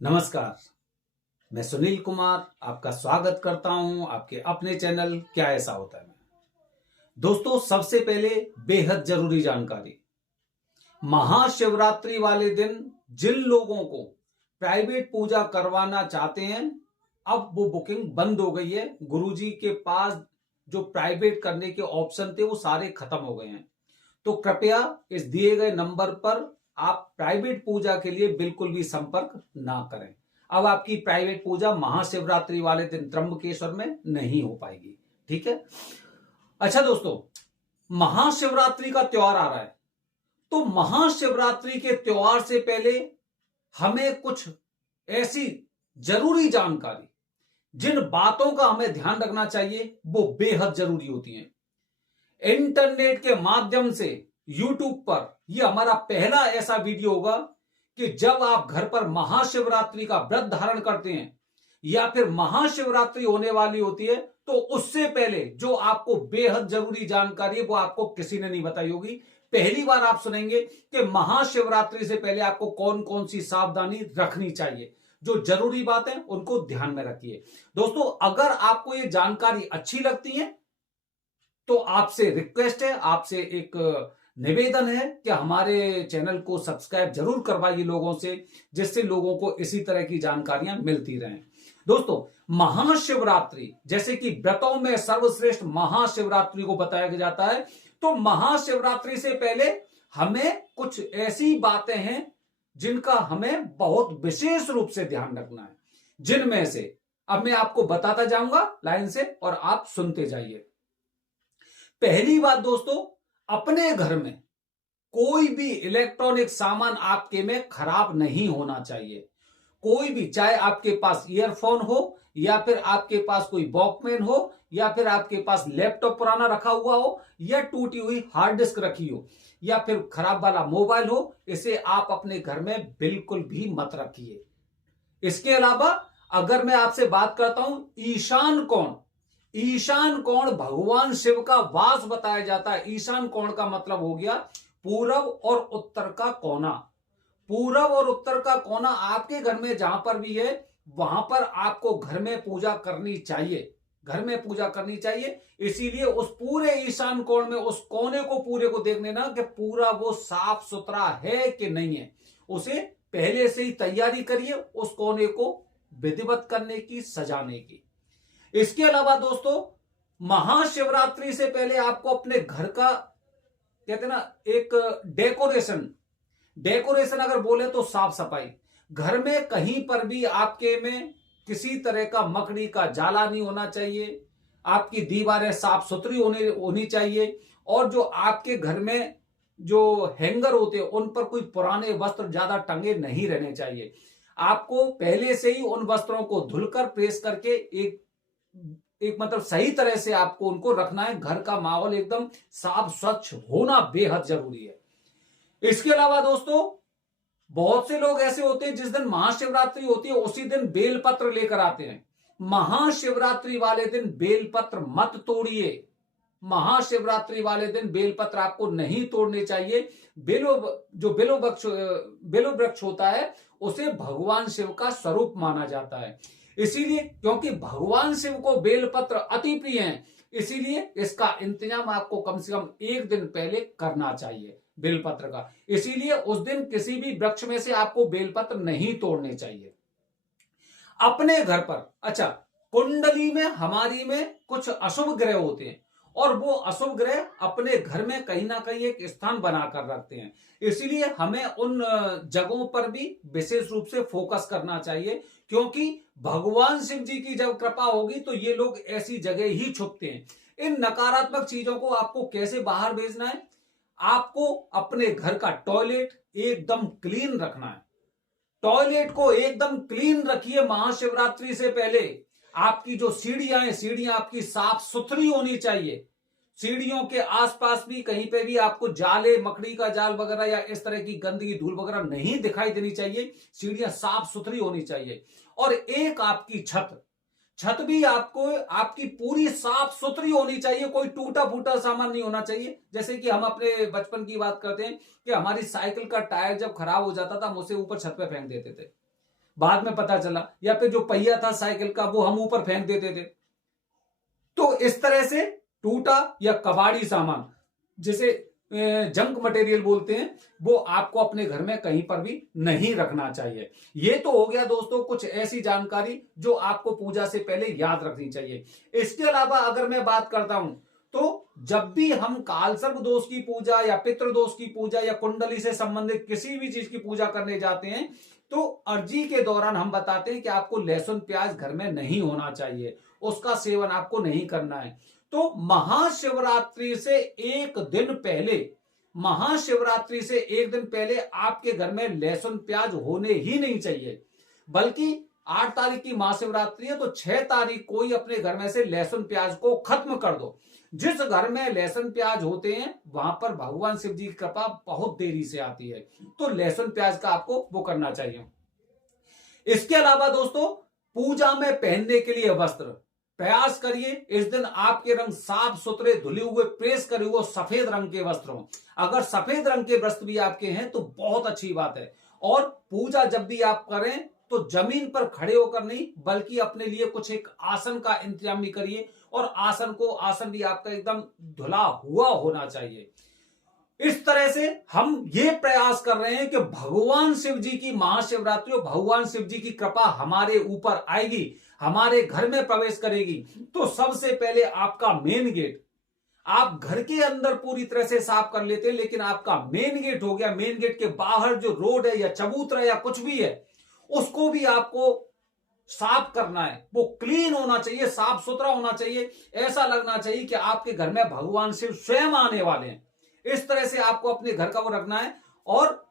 नमस्कार। मैं सुनील कुमार आपका स्वागत करता हूं आपके अपने चैनल क्या ऐसा होता है में। दोस्तों, सबसे पहले बेहद जरूरी जानकारी। महाशिवरात्रि वाले दिन जिन लोगों को प्राइवेट पूजा करवाना चाहते हैं, अब वो बुकिंग बंद हो गई है। गुरुजी के पास जो प्राइवेट करने के ऑप्शन थे वो सारे खत्म हो गए हैं। तो कृपया इस दिए गए नंबर पर आप प्राइवेट पूजा के लिए बिल्कुल भी संपर्क ना करें। अब आपकी प्राइवेट पूजा महाशिवरात्रि वाले दिन त्र्यंबकेश्वर में नहीं हो पाएगी। ठीक है। अच्छा दोस्तों, महाशिवरात्रि का त्योहार आ रहा है, तो महाशिवरात्रि के त्योहार से पहले हमें कुछ ऐसी जरूरी जानकारी, जिन बातों का हमें ध्यान रखना चाहिए, वो बेहद जरूरी होती हैं। इंटरनेट के माध्यम से यूट्यूब पर यह हमारा पहला ऐसा वीडियो होगा कि जब आप घर पर महाशिवरात्रि का व्रत धारण करते हैं या फिर महाशिवरात्रि होने वाली होती है, तो उससे पहले जो आपको बेहद जरूरी जानकारी है वो आपको किसी ने नहीं बताई होगी। पहली बार आप सुनेंगे कि महाशिवरात्रि से पहले आपको कौन कौन सी सावधानी रखनी चाहिए। जो जरूरी बात है उनको ध्यान में रखिए। दोस्तों, अगर आपको ये जानकारी अच्छी लगती है तो आपसे रिक्वेस्ट है, आपसे एक निवेदन है कि हमारे चैनल को सब्सक्राइब जरूर करवाइए लोगों से, जिससे लोगों को इसी तरह की जानकारियां मिलती रहें। दोस्तों, महाशिवरात्रि जैसे कि व्रतों में सर्वश्रेष्ठ महाशिवरात्रि को बताया जाता है, तो महाशिवरात्रि से पहले हमें कुछ ऐसी बातें हैं जिनका हमें बहुत विशेष रूप से ध्यान रखना है। जिनमें से अब मैं आपको बताता जाऊंगा लाइन से और आप सुनते जाइए। पहली बात दोस्तों, अपने घर में कोई भी इलेक्ट्रॉनिक सामान आपके में खराब नहीं होना चाहिए। कोई भी, चाहे आपके पास ईयरफोन हो या फिर आपके पास कोई वॉकमैन हो या फिर आपके पास लैपटॉप पुराना रखा हुआ हो या टूटी हुई हार्ड डिस्क रखी हो या फिर खराब वाला मोबाइल हो, इसे आप अपने घर में बिल्कुल भी मत रखिए। इसके अलावा अगर मैं आपसे बात करता हूं ईशान कोण, ईशान कोण भगवान शिव का वास बताया जाता है। ईशान कोण का मतलब हो गया पूरब और उत्तर का कोना। पूरब और उत्तर का कोना आपके घर में जहां पर भी है, वहां पर आपको घर में पूजा करनी चाहिए। घर में पूजा करनी चाहिए। इसीलिए उस पूरे ईशान कोण में उस कोने को पूरे को देखने ना कि पूरा वो साफ सुथरा है कि नहीं है। उसे पहले से ही तैयारी करिए उस कोने को विधिवत करने की, सजाने की। इसके अलावा दोस्तों, महाशिवरात्रि से पहले आपको अपने घर का, कहते हैं ना, एक डेकोरेशन अगर बोले तो साफ सफाई। घर में कहीं पर भी आपके में किसी तरह का मकड़ी का जाला नहीं होना चाहिए। आपकी दीवारें साफ सुथरी होनी चाहिए। और जो आपके घर में जो हैंगर होते हैं उन पर कोई पुराने वस्त्र ज्यादा टंगे नहीं रहने चाहिए। आपको पहले से ही उन वस्त्रों को धुलकर प्रेस करके एक मतलब सही तरह से आपको उनको रखना है। घर का माहौल एकदम साफ स्वच्छ होना बेहद जरूरी है। इसके अलावा दोस्तों, बहुत से लोग ऐसे होते हैं जिस दिन महाशिवरात्रि होती है उसी दिन बेलपत्र लेकर आते हैं। महाशिवरात्रि वाले दिन बेलपत्र मत तोड़िए। महाशिवरात्रि वाले दिन बेलपत्र आपको नहीं तोड़ने चाहिए। बेलो वृक्ष होता है, उसे भगवान शिव का स्वरूप माना जाता है। इसीलिए, क्योंकि भगवान शिव को बेलपत्र अति प्रिय हैं, इसीलिए इसका इंतजाम आपको कम से कम एक दिन पहले करना चाहिए बेलपत्र का। इसीलिए उस दिन किसी भी वृक्ष में से आपको बेलपत्र नहीं तोड़ने चाहिए। अपने घर पर, अच्छा, कुंडली में हमारी में कुछ अशुभ ग्रह होते हैं और वो अशुभ ग्रह अपने घर में कहीं ना कहीं एक स्थान बनाकर रखते हैं। इसीलिए हमें उन जगहों पर भी विशेष रूप से फोकस करना चाहिए, क्योंकि भगवान शिव जी की जब कृपा होगी तो ये लोग ऐसी जगह ही छुपते हैं। इन नकारात्मक चीजों को आपको कैसे बाहर भेजना है? आपको अपने घर का टॉयलेट एकदम क्लीन रखना है। टॉयलेट को एकदम क्लीन रखिए महाशिवरात्रि से पहले। आपकी जो सीढ़ियां हैं, सीढ़ियां आपकी साफ सुथरी होनी चाहिए। सीढ़ियों के आसपास भी कहीं पे भी आपको जाले, मकड़ी का जाल वगैरह या इस तरह की गंदगी, धूल वगैरह नहीं दिखाई देनी चाहिए। सीढ़ियां साफ सुथरी होनी चाहिए। और एक आपकी छत भी आपको, आपकी पूरी साफ सुथरी होनी चाहिए। कोई टूटा फूटा सामान नहीं होना चाहिए। जैसे कि हम अपने बचपन की बात करते हैं कि हमारी साइकिल का टायर जब खराब हो जाता था, हम उसे ऊपर छत पे फेंक देते थे। बाद में पता चला, या फिर जो पहिया था साइकिल का वो हम ऊपर फेंक देते थे। तो इस तरह से टूटा या कबाड़ी सामान, जिसे जंक मटेरियल बोलते हैं, वो आपको अपने घर में कहीं पर भी नहीं रखना चाहिए। ये तो हो गया दोस्तों कुछ ऐसी जानकारी जो आपको पूजा से पहले याद रखनी चाहिए। इसके अलावा अगर मैं बात करता हूं तो जब भी हम कालसर्प दोष की पूजा या पितृ दोष की पूजा या कुंडली से संबंधित किसी भी चीज की पूजा करने जाते हैं तो अर्जी के दौरान हम बताते हैं कि आपको लहसुन प्याज घर में नहीं होना चाहिए, उसका सेवन आपको नहीं करना है। तो महाशिवरात्रि से एक दिन पहले, महाशिवरात्रि से एक दिन पहले आपके घर में लहसुन प्याज होने ही नहीं चाहिए। बल्कि 8 तारीख की महाशिवरात्रि है तो 6 तारीख को ही अपने घर में से लहसुन प्याज को खत्म कर दो। जिस घर में लहसुन प्याज होते हैं वहां पर भगवान शिव जी की कृपा बहुत देरी से आती है, तो लहसुन प्याज का आपको वो करना चाहिए। इसके अलावा दोस्तों पूजा में पहनने के लिए वस्त्र, प्रयास करिए इस दिन आपके रंग साफ सुथरे धुले हुए प्रेस करे हुए सफेद रंग के वस्त्र हों। अगर सफेद रंग के वस्त्र भी आपके हैं तो बहुत अच्छी बात है। और पूजा जब भी आप करें तो जमीन पर खड़े होकर नहीं, बल्कि अपने लिए कुछ एक आसन का इंतजाम भी करिए, और आसन भी आपका एकदम धुला हुआ होना चाहिए। इस तरह से हम ये प्रयास कर रहे हैं कि भगवान शिव जी की महाशिवरात्रि और भगवान शिव जी की कृपा हमारे ऊपर आएगी, हमारे घर में प्रवेश करेगी। तो सबसे पहले आपका मेन गेट, आप घर के अंदर पूरी तरह से साफ कर लेते हैं, लेकिन आपका मेन गेट हो गया, मेन गेट के बाहर जो रोड है या चबूतरा या कुछ भी है उसको भी आपको साफ करना है। वो क्लीन होना चाहिए, साफ सुथरा होना चाहिए, ऐसा लगना चाहिए कि आपके घर में भगवान शिव स्वयं आने वाले हैं। इस तरह से आपको अपने घर का वो रखना है। और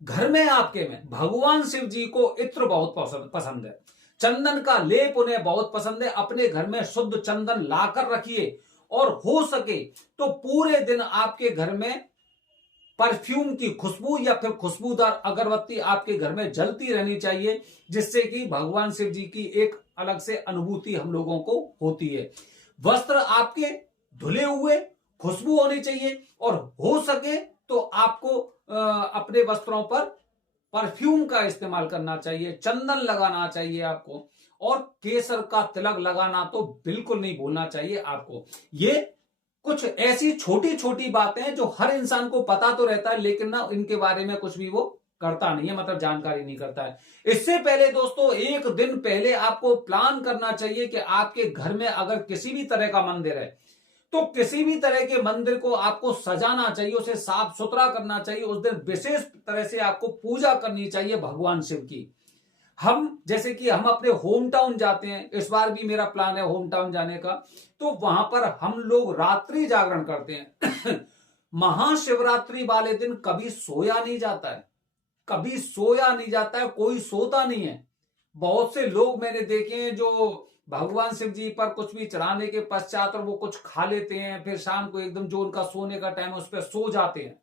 घर में आपके में भगवान शिव जी को इत्र बहुत पसंद है, चंदन का लेप उन्हें बहुत पसंद है। अपने घर में शुद्ध चंदन लाकर रखिए, और हो सके तो पूरे दिन आपके घर में परफ्यूम की खुशबू या फिर खुशबूदार अगरबत्ती आपके घर में जलती रहनी चाहिए, जिससे कि भगवान शिव जी की एक अलग से अनुभूति हम लोगों को होती है। वस्त्र आपके धुले हुए, खुशबू होनी चाहिए, और हो सके तो आपको अपने वस्त्रों पर परफ्यूम का इस्तेमाल करना चाहिए, चंदन लगाना चाहिए आपको, और केसर का तिलक लगाना तो बिल्कुल नहीं भूलना चाहिए आपको। ये कुछ ऐसी छोटी छोटी बातें हैं जो हर इंसान को पता तो रहता है, लेकिन ना इनके बारे में कुछ भी वो करता नहीं है, मतलब जानकारी नहीं करता है। इससे पहले दोस्तों एक दिन पहले आपको प्लान करना चाहिए कि आपके घर में अगर किसी भी तरह का मंदिर है तो किसी भी तरह के मंदिर को आपको सजाना चाहिए, उसे साफ सुथरा करना चाहिए। उस दिन विशेष तरह से आपको पूजा करनी चाहिए भगवान शिव की। हम जैसे कि हम अपने होम टाउन जाते हैं, इस बार भी मेरा प्लान है होम टाउन जाने का, तो वहां पर हम लोग रात्रि जागरण करते हैं। महाशिवरात्रि वाले दिन कभी सोया नहीं जाता है, कभी सोया नहीं जाता है, कोई सोता नहीं है। बहुत से लोग मैंने देखे हैं जो भगवान शिव जी पर कुछ भी चढ़ाने के पश्चात और वो कुछ खा लेते हैं, फिर शाम को एकदम जो उनका सोने का टाइम है उस पर सो जाते हैं।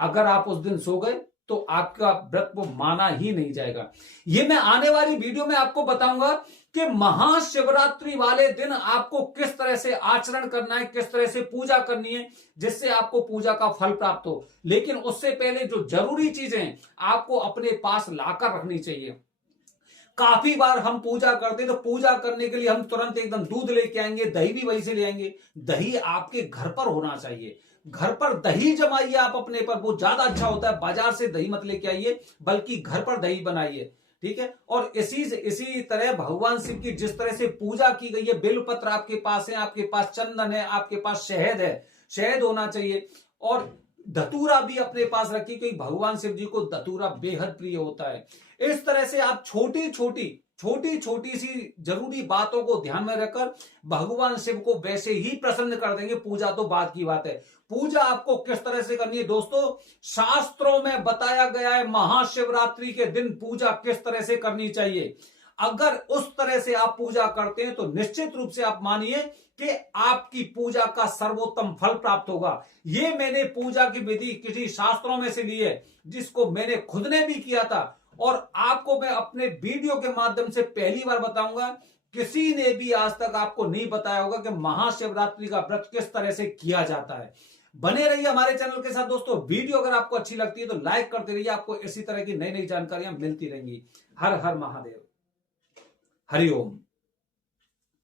अगर आप उस दिन सो गए तो आपका व्रत वो माना ही नहीं जाएगा। ये मैं आने वाली वीडियो में आपको बताऊंगा कि महाशिवरात्रि वाले दिन आपको किस तरह से आचरण करना है, किस तरह से पूजा करनी है, जिससे आपको पूजा का फल प्राप्त हो। लेकिन उससे पहले जो जरूरी चीजें आपको अपने पास लाकर रखनी चाहिए। काफी बार हम पूजा करते हैं तो पूजा करने के लिए हम तुरंत एकदम दूध लेके आएंगे, दही भी वहीं से ले आएंगे। दही आपके घर पर होना चाहिए, घर पर दही जमाइए आप अपने पर, वो ज्यादा अच्छा होता है। बाजार से दही मत लेके आइए, बल्कि घर पर दही बनाइए, ठीक है। और इसी तरह भगवान शिव की जिस तरह से पूजा की गई है, बेलपत्र आपके पास है, आपके पास चंदन है, आपके पास शहद है, शहद होना चाहिए। और धतूरा भी अपने पास रखिए, क्योंकि भगवान शिव जी को धतूरा बेहद प्रिय होता है। इस तरह से आप छोटी छोटी सी जरूरी बातों को ध्यान में रखकर भगवान शिव को वैसे ही प्रसन्न कर देंगे। पूजा तो बात की बात है। पूजा आपको किस तरह से करनी है दोस्तों, शास्त्रों में बताया गया है महाशिवरात्रि के दिन पूजा किस तरह से करनी चाहिए। अगर उस तरह से आप पूजा करते हैं तो निश्चित रूप से आप मानिए कि आपकी पूजा का सर्वोत्तम फल प्राप्त होगा। ये मैंने पूजा की विधि किसी शास्त्रों में से ली है, जिसको मैंने खुद ने भी किया था, और आपको मैं अपने वीडियो के माध्यम से पहली बार बताऊंगा। किसी ने भी आज तक आपको नहीं बताया होगा कि महाशिवरात्रि का व्रत किस तरह से किया जाता है। बने रहिए हमारे चैनल के साथ दोस्तों। वीडियो अगर आपको अच्छी लगती है तो लाइक करते रहिए, आपको इसी तरह की नई नई जानकारियां मिलती रहेंगी। हर हर महादेव, हरिओम।